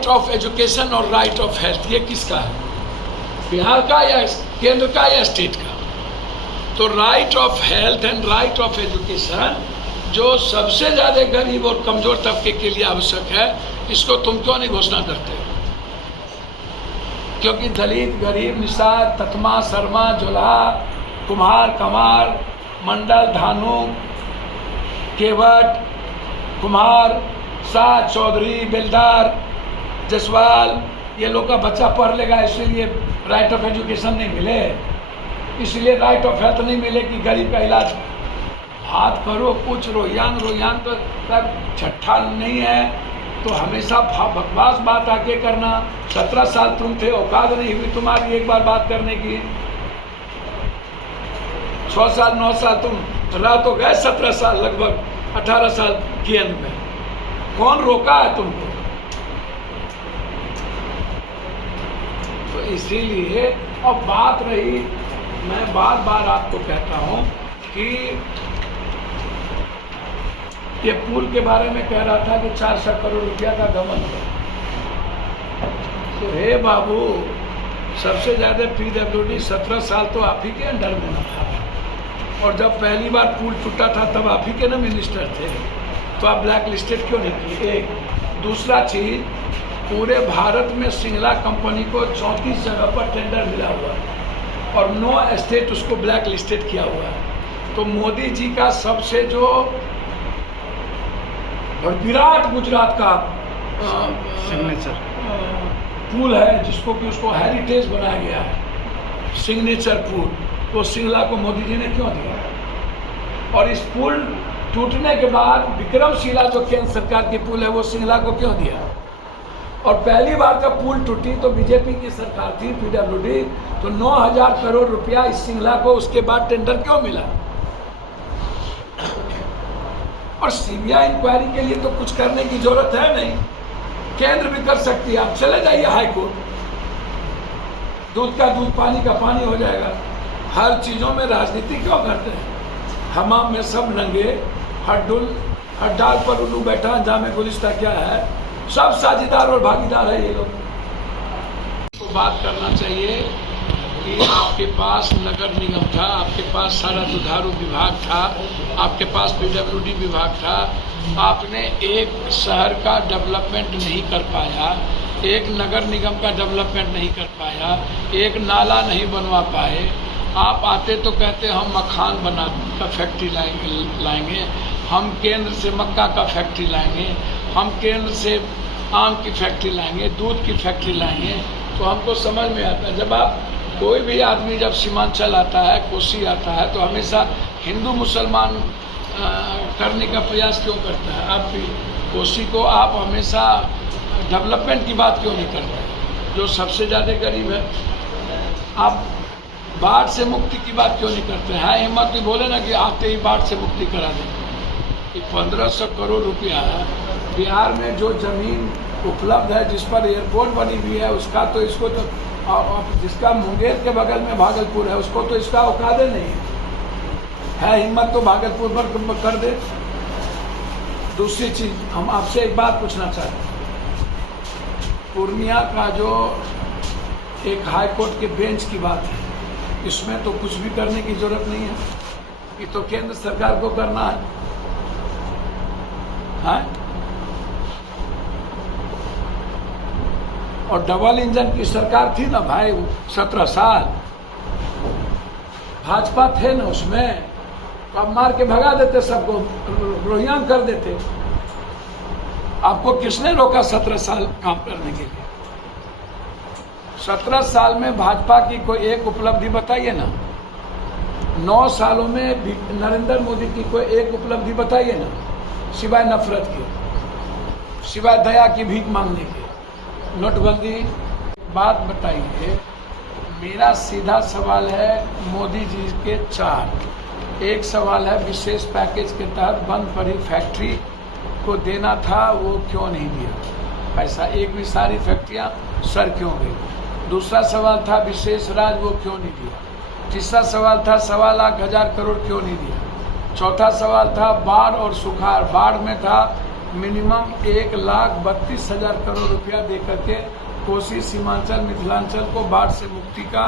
Right of education और right of health, ये किसका है? बिहार का या केंद्र का या स्टेट का? तो right of health and right of education जो सबसे ज़्यादा गरीब और कमज़ोर तबके के लिए आवश्यक है, इसको तुम क्यों नहीं घोषणा करते? क्योंकि दलित, गरीब, निषाद, ततमा, शर्मा, जोल्हा, कुम्हार, कमार, मंडल, धानु, केवट, कुम्हार, शाह, चौधरी, बेलदार, जसवाल, ये लोग का बच्चा पढ़ लेगा, इसलिए राइट ऑफ एजुकेशन नहीं मिले, इसलिए राइट ऑफ हेल्थ नहीं मिले कि गरीब का इलाज। बात करो कुछ रोहियान तो तब छठा नहीं है, तो हमेशा बकवास बात आके करना। 17 साल तुम थे, औकात नहीं हुई तुम्हारी एक बार बात करने की। 6 साल 9 साल तुम रह तो गए, 17 साल लगभग 18 साल के अंत में कौन रोका है तुमको? तो इसीलिए अब बात रही, मैं बार बार आपको कहता हूँ कि ये पुल के बारे में कह रहा था कि 400 करोड़ रुपया का गबन है। तो हे बाबू, सबसे ज़्यादा PWD 17 साल तो आप ही के अंडर में न था, और जब पहली बार पुल टूटा था तब आप ही के ना मिनिस्टर थे, तो आप ब्लैक लिस्टेड क्यों नहीं किए? एक दूसरा चीज़, पूरे भारत में सिंगला कंपनी को 34 जगह पर टेंडर मिला हुआ है और 9 स्टेट उसको ब्लैक लिस्टेड किया हुआ है। तो मोदी जी का सबसे जो और विराट गुजरात का सिग्नेचर पुल है, जिसको कि उसको हेरिटेज बनाया गया है, सिग्नेचर पुल, तो सिंगला को मोदी जी ने क्यों दिया? और इस पुल टूटने के बाद विक्रमशिला जो केंद्र सरकार की पुल है, वो सिंगला को क्यों दिया? और पहली बार जब पुल टूटी तो बीजेपी की सरकार थी, PWD, तो 9,000 करोड़ रुपया इस सिंगला को उसके बाद टेंडर क्यों मिला? और CBI इंक्वायरी के लिए तो कुछ करने की जरूरत है नहीं, केंद्र भी कर सकती है। आप चले जाइए हाई कोर्ट, दूध का दूध, पानी का पानी हो जाएगा। हर चीज़ों में राजनीति क्यों करते हैं? हमाम में सब नंगे, हर डाल पर उल्लू बैठा, अंजाम गुलिस्ता क्या है, सब साझेदार और भागीदार है ये लोग। तो बात करना चाहिए कि आपके पास नगर निगम था, आपके पास सारा दुधारू विभाग था, आपके पास PWD विभाग था, आपने एक शहर का डेवलपमेंट नहीं कर पाया, एक नगर निगम का डेवलपमेंट नहीं कर पाया, एक नाला नहीं बनवा पाए। आप आते तो कहते हम मखान बना का फैक्ट्री लाएंगे, हम केंद्र से मक्का का फैक्ट्री लाएंगे, हम केंद्र से आम की फैक्ट्री लाएंगे, दूध की फैक्ट्री लाएंगे। तो हमको समझ में आता है, जब आप कोई भी आदमी जब सीमांचल आता है, कोसी आता है, तो हमेशा हिंदू मुसलमान करने का प्रयास क्यों करता है? आप भी कोसी को आप हमेशा डेवलपमेंट की बात क्यों नहीं करते? जो सबसे ज़्यादा गरीब है, आप बाढ़ से मुक्ति की बात क्यों नहीं करते हैं? हिम्मत भी बोले ना कि आते ही बाढ़ से मुक्ति करा देंगे। कि 1500 करोड़ रुपया बिहार में जो जमीन उपलब्ध है, जिस पर एयरपोर्ट बनी हुई है, उसका तो इसको तो, जिसका मुंगेर के बगल में भागलपुर है, उसको तो इसका औकात नहीं है। हिम्मत तो भागलपुर पर कर दे। दूसरी चीज, हम आपसे एक बात पूछना चाहते हैं, पूर्णिया का जो एक हाई कोर्ट के बेंच की बात है, इसमें तो कुछ भी करने की जरूरत नहीं है, ये तो केंद्र सरकार को करना है। और डबल इंजन की सरकार थी ना भाई, 17 साल भाजपा थे ना उसमें, तो अब मार के भगा देते, सबको रोहियान कर देते। आपको किसने रोका 17 साल काम करने के लिए? 17 साल में भाजपा की कोई एक उपलब्धि बताइए ना। 9 सालों में नरेंद्र मोदी की कोई एक उपलब्धि बताइए ना, सिवाय नफरत के, सिवाय दया की भीख मांगने के। नोटबंदी बात बताइए। मेरा सीधा सवाल है मोदी जी के 4। एक सवाल है विशेष पैकेज के तहत बंद पड़ी फैक्ट्री को देना था, वो क्यों नहीं दिया पैसा? एक भी सारी फैक्ट्रियां सर क्यों गई? दूसरा सवाल था विशेष राज, वो क्यों नहीं दिया? तीसरा सवाल था 1,25,000 करोड़ क्यों नहीं दिया? चौथा सवाल था बाढ़ और सुखाड़, बाढ़ में था मिनिमम 1,32,000 करोड़ रुपया दे करके कोसी, सीमांचल, मिथिलांचल को बाढ़ से मुक्ति का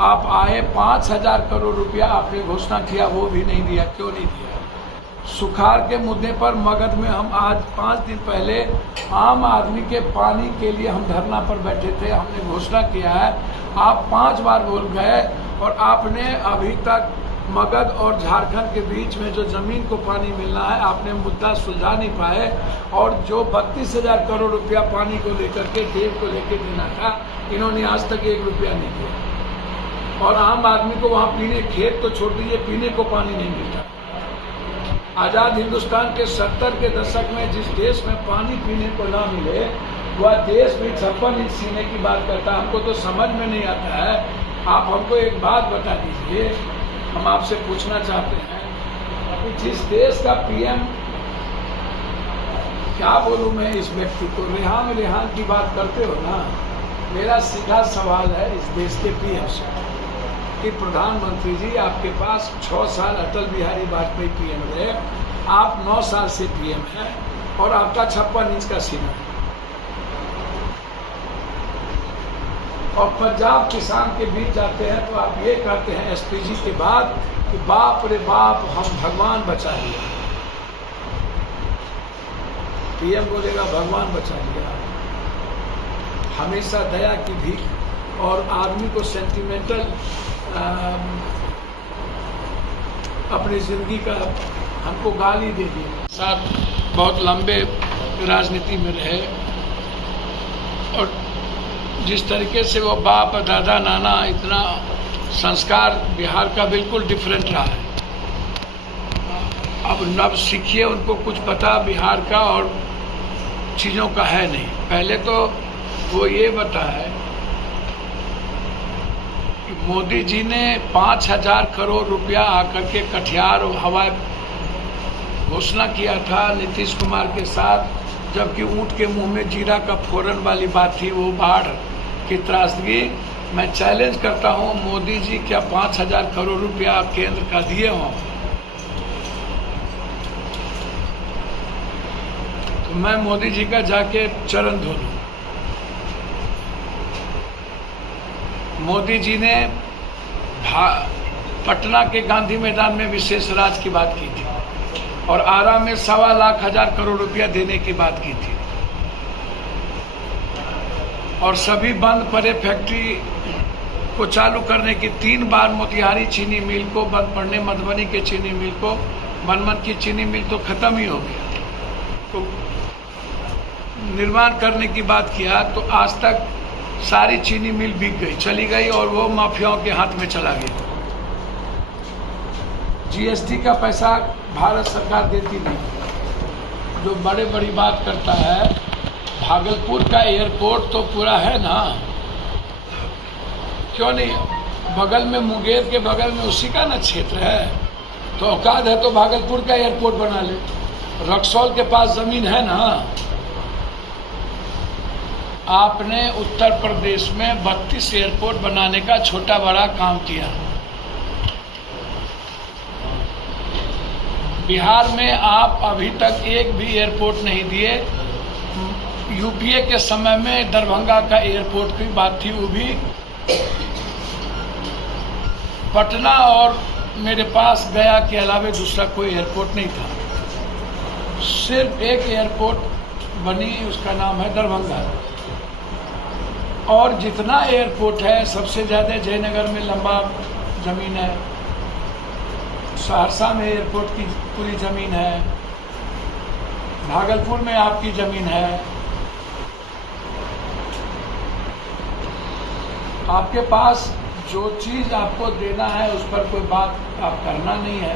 आप आए 5,000 करोड़ रुपया आपने घोषणा किया, वो भी नहीं दिया। क्यों नहीं दिया? सुखाड़ के मुद्दे पर मगध में हम आज 5 दिन पहले आम आदमी के पानी के लिए हम धरना पर बैठे थे, हमने घोषणा किया है। आप 5 बार बोल गए और आपने अभी तक मगध और झारखंड के बीच में जो जमीन को पानी मिलना है आपने मुद्दा सुलझा नहीं पाए। और जो 32,000 करोड़ रुपया पानी को लेकर के देव को लेकर देना था, इन्होंने आज तक 1 रुपया नहीं दिया। और आम आदमी को वहाँ पीने, खेत तो छोड़ दीजिए, पीने को पानी नहीं मिलता। आज़ाद हिंदुस्तान के 70 के दशक में जिस देश में पानी पीने को ना मिले, वह देश भी 56 इंच सीने की बात करता है। हमको तो समझ में नहीं आता है। आप हमको एक बात बता दीजिए, हम आपसे पूछना चाहते हैं कि जिस देश का पीएम, क्या बोलूं मैं इस व्यक्ति को, रेहान की बात करते हो ना। मेरा सीधा सवाल है इस देश के पीएम से कि प्रधानमंत्री जी, आपके पास 6 साल अटल बिहारी वाजपेयी पीएम रहे, आप 9 साल से पीएम हैं और आपका 56 इंच का सीना है। और पंजाब किसान के बीच जाते हैं तो आप ये कहते हैं एसपीजी के बाद कि बाप रे बाप, हम भगवान बचा लिया। पीएम बोलेगा भगवान बचा लिया। हमेशा दया की भीख और आदमी को सेंटिमेंटल अपनी जिंदगी का हमको गाली दे दी। साथ बहुत लंबे राजनीति में रहे और जिस तरीके से वो बाप, दादा, नाना, इतना संस्कार बिहार का बिल्कुल डिफरेंट रहा है। अब नव सीखिए, उनको कुछ पता बिहार का और चीज़ों का है नहीं। पहले तो वो ये बताए कि मोदी जी ने 5,000 करोड़ रुपया आकर के कटिहार और हवाई घोषणा किया था नीतीश कुमार के साथ, जबकि ऊँट के मुंह में जीरा का फोरन वाली बात थी, वो बाढ़ की त्रासदी। मैं चैलेंज करता हूँ, मोदी जी क्या 5,000 करोड़ रुपया केंद्र का दिए हों तो मैं मोदी जी का जाके चरण धो लूँ। मोदी जी ने पटना के गांधी मैदान में विशेष राज की बात की थी और आरा में 1,25,000 करोड़ रुपया देने की बात की थी। और सभी बंद पड़े फैक्ट्री को चालू करने की 3 बार मोतिहारी चीनी मिल को बंद पड़ने, मधुबनी के चीनी मिल को, बनमन की चीनी मिल तो खत्म ही हो गया, तो निर्माण करने की बात किया तो आज तक सारी चीनी मिल बिक गई, चली गई और वो माफियाओं के हाथ में चला गया। जीएसटी का पैसा भारत सरकार देती नहीं। जो बड़ी बात करता है, भागलपुर का एयरपोर्ट तो पूरा है ना, क्यों नहीं? बगल में मुंगेर के बगल में उसी का ना क्षेत्र है, तो औकात है तो भागलपुर का एयरपोर्ट बना ले। रक्सौल के पास जमीन है ना। आपने उत्तर प्रदेश में 32 एयरपोर्ट बनाने का छोटा बड़ा काम किया। बिहार में आप अभी तक एक भी एयरपोर्ट नहीं दिए। यूपीए के समय में दरभंगा का एयरपोर्ट की बात थी, वो भी पटना और मेरे पास गया के अलावा दूसरा कोई एयरपोर्ट नहीं था। सिर्फ एक एयरपोर्ट बनी, उसका नाम है दरभंगा। और जितना एयरपोर्ट है सबसे ज़्यादा जयनगर में लंबा ज़मीन है, सहरसा में एयरपोर्ट की पूरी ज़मीन है, भागलपुर में आपकी ज़मीन है। आपके पास जो चीज़ आपको देना है उस पर कोई बात आप करना नहीं है।